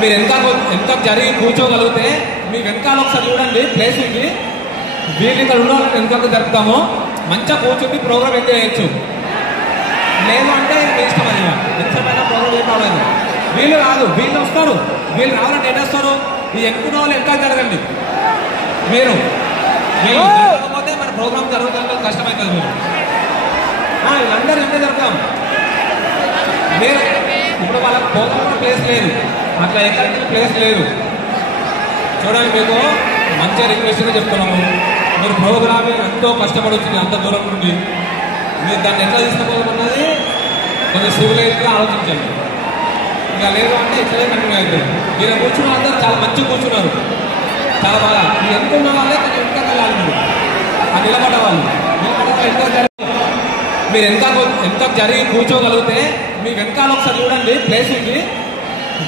మీరు ఎంత జరిగి కూర్చోగలిగితే మీ వెనకాల ఒకసారి చూడండి, ప్లేస్ ఉంది. వీళ్ళు ఇక్కడ ఉన్న వాళ్ళని వెనకాల జరుపుతాము, మంచిగా కూర్చుండి ప్రోగ్రామ్ ఎంజాయ్ చేయొచ్చు. లేదు అంటే మీ ఇష్టం, అది ఎంతసేపైనా ప్రోగ్రామ్ ఏం కావలేదు. వీళ్ళు కాదు, వీళ్ళు వస్తారు, వీళ్ళు రావాలంటే ఎటు వస్తారు? ఈ ఎక్కువ వాళ్ళు వెనకాల జరగండి. మీరు జరగకపోతే మన ప్రోగ్రామ్ జరుగుతుంది, కష్టమవుతుంది. మీరు వీళ్ళందరూ ఎంత జరుగుతాం. మీరు ఇప్పుడు వాళ్ళకి పోదామన్న ప్లేస్ లేదు, అట్లా ఎక్కడికి ప్లేస్ లేదు. చూడండి, మీకు మంచిగా రిక్వెస్ట్గా చెప్తున్నాము. మీరు ప్రోగ్రామ్ ఎంతో కష్టపడి వచ్చింది అంత దూరం నుండి, మీరు దాన్ని ఎట్లా తీసుకుపోతున్నది కొంచెం సివిలైజ్గా ఆలోచించండి. ఇక లేదు అంటే ఇట్లనే కంటిన్యూ అవుతుంది. మీరు కూర్చున్న అందరూ చాలా మంచిగా కూర్చున్నారు, చాలా బాగా. మీరు ఎంత ఉన్న వాళ్ళే కొంచెం ఇంకా వెళ్ళాలి. మీరు నిలబడ్డ వాళ్ళు మీరు ఎంత జరిగి కూర్చోగలిగితే మీ వెనకాల ఒకసారి చూడండి, ప్లేస్ ఉంది.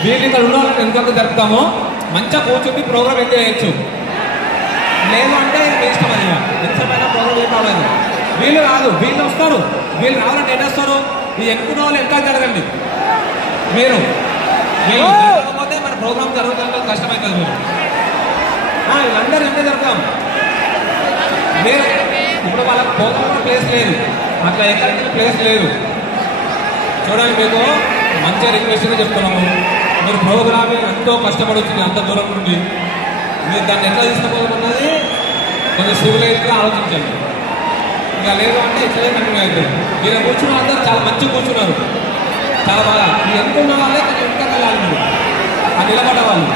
వీళ్ళు ఇక్కడ ఉన్న వాళ్ళని వెనకాల జరుపుతాము, మంచిగా కూర్చుండి ప్రోగ్రామ్ ఎంజాయ్ చేయొచ్చు. లేదు అంటే మీ ఇష్టం, అది ఎంతసేపైనా ప్రోగ్రామ్ ఏం కావలేదు. వీళ్ళు కాదు, వీళ్ళు వస్తారు, వీళ్ళు రావాలంటే ఎటు వస్తారు? ఈ ఎక్కువ వాళ్ళు వెనకాల జరగండి. మీరు జరగకపోతే మన ప్రోగ్రామ్ జరుగుతుంది, కష్టమవుతుంది. మీరు వీళ్ళందరూ ఎంత జరుగుతాం. మీరు ఇప్పుడు వాళ్ళకి పోదామన్న ప్లేస్ లేదు, అట్లా ఎక్కడికి ప్లేస్ లేదు. చూడండి, మీకు మంచిగా రిక్వెస్ట్గా చెప్తున్నాము. మీరు ప్రోగ్రామ్ ఎంతో కష్టపడి వచ్చింది అంత దూరం నుండి, మీరు దాన్ని ఎట్లా తీసుకుపోతున్నది కొంచెం సివిలైజ్గా ఆలోచించండి. ఇక లేదు అంటే ఇట్లనే కంటిన్యూ అవుతుంది. మీరు కూర్చున్న అందరూ చాలా మంచిగా కూర్చున్నారు, చాలా బాగా. మీరు ఎంత ఉన్న వాళ్ళే కొంచెం ఇంకా వెళ్ళాలి. మీరు నిలబడ్డ వాళ్ళు